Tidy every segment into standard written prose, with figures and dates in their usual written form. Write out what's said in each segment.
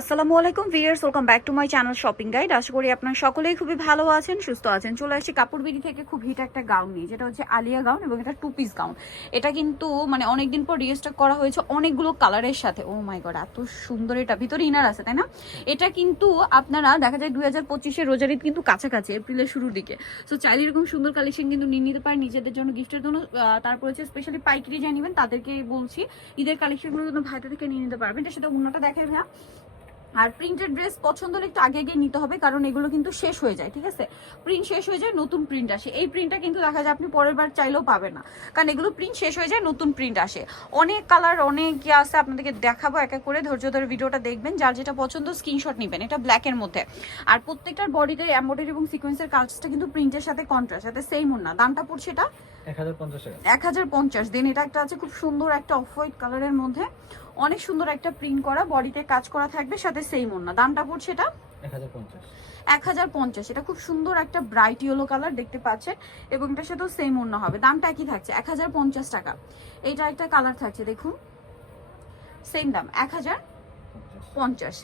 আসসালামু আলাইকুম viewers, welcome back to my channel shopping guide. আশা করি আপনারা সকলেই খুবই ভালো আছেন, সুস্থ আছেন। চলে আসছি কাপড় বিডি থেকে খুব হিট একটা গাউন নিয়ে, যেটা হচ্ছে আলিয়া গাউন এবং এটা টু পিস গাউন। এটা কিন্তু মানে অনেকদিন পর রিস্টক করা হয়েছে অনেকগুলো কালারের সাথে। ও মাই গড, এত সুন্দর! এটা ভিতরে ইনার আছে, তাই না? এটা কিন্তু আপনারা দেখা যায় 2025-এর রোজার ঈদ কিন্তু কাছাকাছি, এপ্রিলের শুরুর দিকে। সো চাইলে এরকম সুন্দর কালেকশন কিন্তু নিয়ে নিতে পারেন নিজেদের জন্য, গিফটের জন্য। তারপর হচ্ছে স্পেশালি পাইকারি যা নেবেন তাদেরকে বলছি ঈদের কালেকশনগুলো কিন্তু ভাইদের থেকে নিয়ে নিতে পারবেন। এটা সেটা অন্যটা দেখায় ভাইয়া। আর প্রিন্টেড ড্রেস পছন্দ হলে একটু আগে আগে নিতে হবে, কারণ এগুলো কিন্তু শেষ হয়ে যায়, ঠিক আছে? প্রিন্ট শেষ হয়ে যায়, নতুন প্রিন্ট আসে। এই প্রিন্টটা কিন্তু দেখা যায় আপনি পরের বার চাইলেও পাবেন না, কারণ এগুলো প্রিন্ট শেষ হয়ে যায়, নতুন প্রিন্ট আসে। অনেক কালার, অনেক ইয়ে আছে, আপনাদেরকে দেখাবো এক এক করে। ধৈর্য ধরে ভিডিওটা দেখবেন, যার যেটা পছন্দ স্ক্রিনশট নেবেন। এটা ব্ল্যাকের মধ্যে, আর প্রত্যেকটার বডিতে এমব্রয়ডারি এবং সিকোয়েন্সের কাজটা কিন্তু প্রিন্টের সাথে কন্ট্রাস্ট, সাথে সেম ওন্না। দামটা পড়ছে এটা 1050। দেন এটা একটা আছে খুব সুন্দর একটা অফ হোয়াইট কালারের মধ্যে, অনেক সুন্দর একটা প্রিন্ট করা, বডিতে কাজ করা থাকবে, সাথে সেম ওন্না। দামটা পড়ছে এটা 1050। এটা খুব সুন্দর একটা ব্রাইট ইয়েলো কালার দেখতে পাচ্ছেন, এবং এটার সাথেও সেম ওন্না হবে। দামটা একই থাকছে 1050 টাকা। এইটা একটা কালার থাকছে, দেখুন, সেম দাম 1050।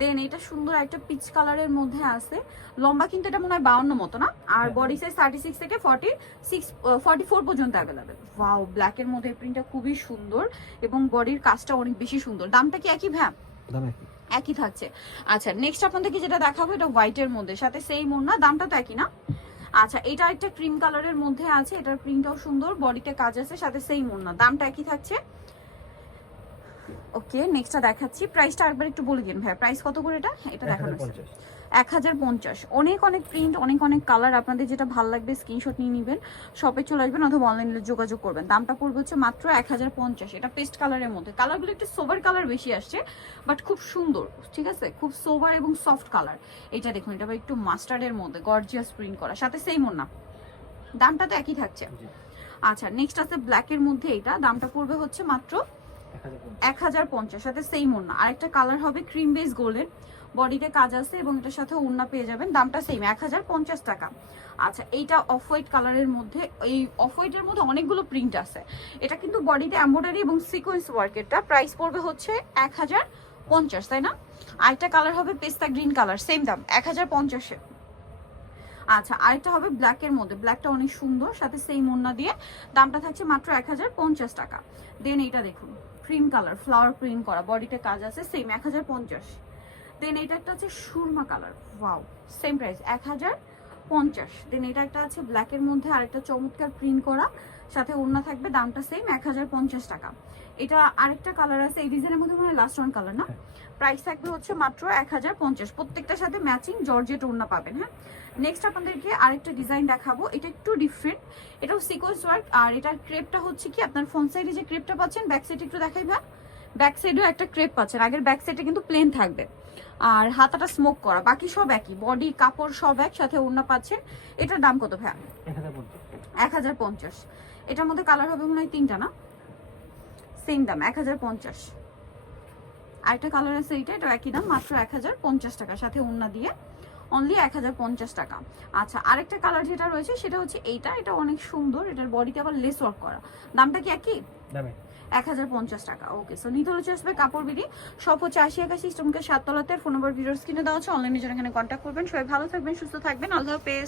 দেন এটা সুন্দর একটা পিচ কালারের মধ্যে আছে, লম্বা কিন্তু এটা মনে হয় 52 মতো না, আর বডি সাইজ 36 থেকে 44 পর্যন্ত অ্যাভেলেবেল। ওয়াও, ব্ল্যাকের মধ্যে প্রিন্টটা খুবই সুন্দর এবং বডির কাজটা অনেক বেশি সুন্দর। দামটা কি একই ভ্যা? একই থাকছে। আচ্ছা, নেক্সট আপনাদেরকে যেটা দেখাবো এটা হোয়াইটের মধ্যে, সাথে সেম ওন্না। দামটা তো একই না? আচ্ছা, এটা একটা ক্রিম কালারের মধ্যে আছে, এটার প্রিন্টটাও সুন্দর, বডিতে কাজ আছে, সাথে সেম ওন্না। দামটা একই থাকছে। ওকে, নেক্সটটা দেখাচ্ছি। প্রাইসটা আরেকবার একটু বলে দিন ভাই, প্রাইস কত করে এটা? এটা দেখানো 1050। অনেক অনেক প্রিন্ট, অনেক অনেক কালার, আপনাদের যেটা ভালো লাগবে স্ক্রিনশট নিয়ে নেবেন, শপে চলে আসবেন অথবা অনলাইনে যোগাযোগ করবেন। দামটা পড়বে হচ্ছে মাত্র 1050। এটা পেস্ট কালারের মধ্যে, কালারগুলো একটু সোবার কালার বেশি আসছে, বাট খুব সুন্দর, ঠিক আছে? খুব সোবার এবং সফট কালার। এটা দেখুন, এটা একটু মাস্টার্ডের মধ্যে গর্জিয়াস প্রিন্ট করা, সাথে সেম ওন্না। দামটা তো একই থাকছে। আচ্ছা, নেক্সট আছে ব্ল্যাকের মধ্যে, এটা দামটা পড়বে হচ্ছে মাত্র 1050, সাথে সেম ওন্না। আরেকটা কালার হবে ক্রিম বেস গোল্ডেন, বডিতে কাজ আছে এবং এটার সাথে ওন্না পেয়ে যাবেন। দামটা সেম 1050 টাকা। আচ্ছা, এইটা অফ হোয়াইট কালারের মধ্যে, এই অফ হোয়াইটের মধ্যে অনেকগুলো প্রিন্ট আছে। এটা কিন্তু বডিতে এমব্রয়ডারি এবং সিকোয়েন্স ওয়ার্কেরটা, প্রাইস পড়বে হচ্ছে 1050, তাই না? আরেকটা কালার হবে পেস্তা গ্রিন কালার, সেম দাম 1050। আচ্ছা, আরেকটা হবে ব্ল্যাকের মধ্যে, ব্ল্যাকটা অনেক সুন্দর, সাথে সেম ওন্না দিয়ে। দামটা থাকছে মাত্র 1050 টাকা। দেন এইটা দেখুন, ক্রিম কালার, ফ্লাওয়ার প্রিন্ট করা, বডিতে কাজ আছে, সেম 1050। দেন এটা একটা আছে Surma colour, wow, same price 1050। দেন এটা একটা আছে ব্ল্যাকের মধ্যে, আরেকটা চমৎকার প্রিন্ট করা, সাথে ওন্না থাকবে, দামটা সেম 1050 টাকা। এটা আরেকটা কালার আছে, এই ডিজাইনের মধ্যে মনে হয় লাস্ট ওয়ান কালার না? প্রাইস থাকবে হচ্ছে মাত্র 1050। প্রত্যেকটার সাথে ম্যাচিং জর্জেট ওন্না পাবেন। হ্যাঁ, নেক্সট আপনাদেরকে আরেকটা ডিজাইন দেখাবো, এটা একটু ডিফারেন্ট, এটাও সিকোয়েন্স ওয়ার্ক, আর এটার ক্রেপটা হচ্ছে কি আপনার ফ্রন্ট সাইডে যে ক্রেপটা পাচ্ছেন, ব্যাক সাইডে একটু দেখাই ভাই। ব্যাক সাইডেও একটা ক্রেপ পাচ্ছেন, আগের ব্যাক সাইডে কিন্তু প্লেন থাকবে, আর হাতাটা স্মোক করা, বাকি সব একই, বডি কাপড় সব এক, সাথে ওড়না পাচ্ছেন। এটার দাম কত ভাই? 1050। এটার মধ্যে কালার হবে মনে হয় 3টা না? সেম দাম 1050। আরেকটা কালার আছে, এটা একই দাম, মাত্র 1050 টাকা, সাথে ওড়না দিয়ে অনলি 1050 টাকা। আচ্ছা, আরেকটা কালার যেটা রয়েছে সেটা হচ্ছে এইটা, এটা অনেক সুন্দর, এটার বডিতে আবার লেস ওয়ার্ক করা। দামটা কি একই? 1050 টাকা। ওকে, সো নিতে হচ্ছে আসবে কাপড় বিডি, সব হচ্ছে 8081 স্টোনকে 7 তলাতে। ফোন নাম্বার ভিডিওর স্ক্রিনে দেওয়া আছে, অনলাইনে জন্য এখানে কন্ট্যাক্ট করবেন। সবাই ভালো থাকবেন, সুস্থ থাকবেন, আল্লাহ হাফেজ।